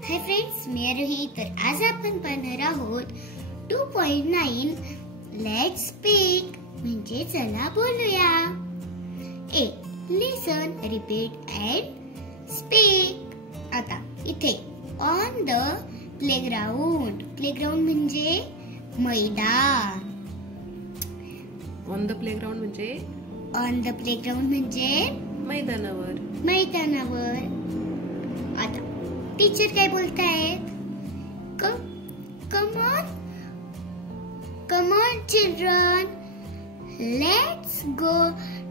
Hi friends, मी आरोही. तर आज आपण पाहणार आहोत 2.9 लेट्स स्पीक म्हणजे चला बोलूया. A listen, repeat and speak. आता इथे ऑन द प्लेग्राउंड. प्लेग्राउंड म्हणजे मैदान. ऑन द प्लेग्राउंड म्हणजे ऑन द प्लेग्राउंड म्हणजे मैदानावर. मैदानावर. आता टीचर काय बोलतायत? Come on children, let's go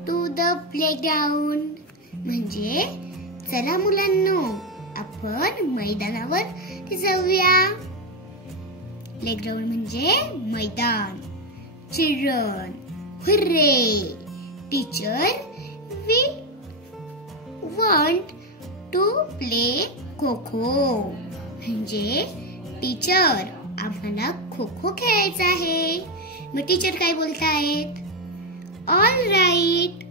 to the playground. म्हणजे चला मुलांनो, आपण मैदानावर जाऊया. प्लेग्राउंड म्हणजे मैदान. Children, hurray. Teacher, we want to play kho-kho. म्हणजे टीचर, आम्हाला खो-खो खेळायचं आहे. मग टीचर काय बोलतायत? ऑल राईट,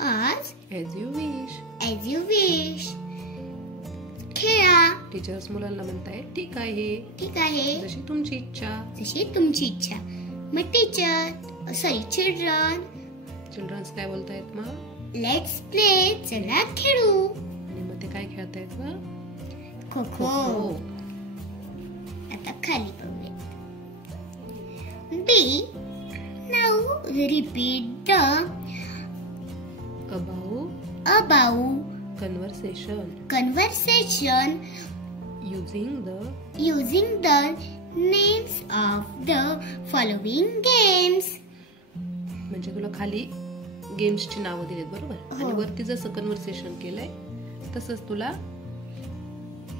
आज as you wish. As you wish. खेळा. टीचर्स मुलांना म्हणतायत ठीक आहे. ठीक आहे, जशी तुमची इच्छा. जशी तुमची इच्छा. मग टीचर चिल्ड्रन्स काय बोलतायत? मग लेट्स प्ले, चला खेळू. आणि मग ते काय खेळतायत? मग खो-खो. आता खाली पाहूया. Be now repeat the about conversation using the names of the following games. म्हणजे तुला खाली गेम्सची नावं दिलीत, बरोबर? आणि वरती जसं कन्व्हर्सेशन केलंय तसंच तुला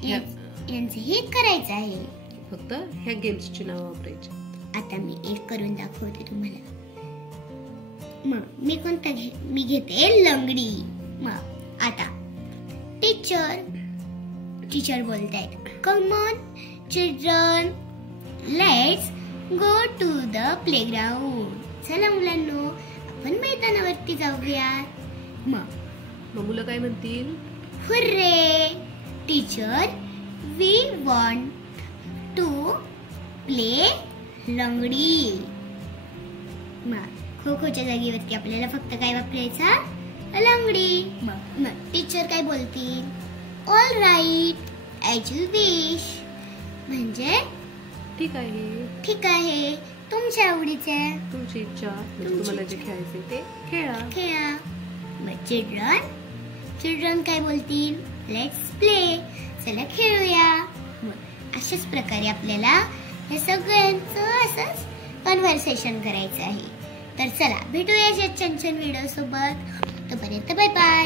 यांचे हे करायचं आहे. फक्त ह्या गेम्सची नावं वापरायची. आता मी एक करून दाखवते तुम्हाला. मग मी कोणता मी घेते लंगडी. मग आता टीचर बोलतायत, come on children, let's go to the playground. चला मुलांनो, आपण मैदानावरती जाऊया. मग मुलं काय म्हणतील? Hurray. Teacher, we want to play langdi. मग खो-खोच्या जागेवरती आपल्याला फक्त काय वापरायचा? लंगडी. मग टीचर काय बोलतील? All right, as you wish. म्हणजे ठीक आहे. ठीक आहे, तुमच्या आवडीचे. तुमची इच्छा. तुम्हाला जे खेळायचे ते खेळा. मग चिल्ड्रन काय बोलतील? लेट्स प्ले, चला खेळूया. मग अशाच प्रकारे आपल्याला हे सगळ्यांचं असंच कन्व्हर्सेशन करायचं आहे. तर चला भेटूया छान छान व्हिडिओ सोबत. तोपर्यंत बाय बाय.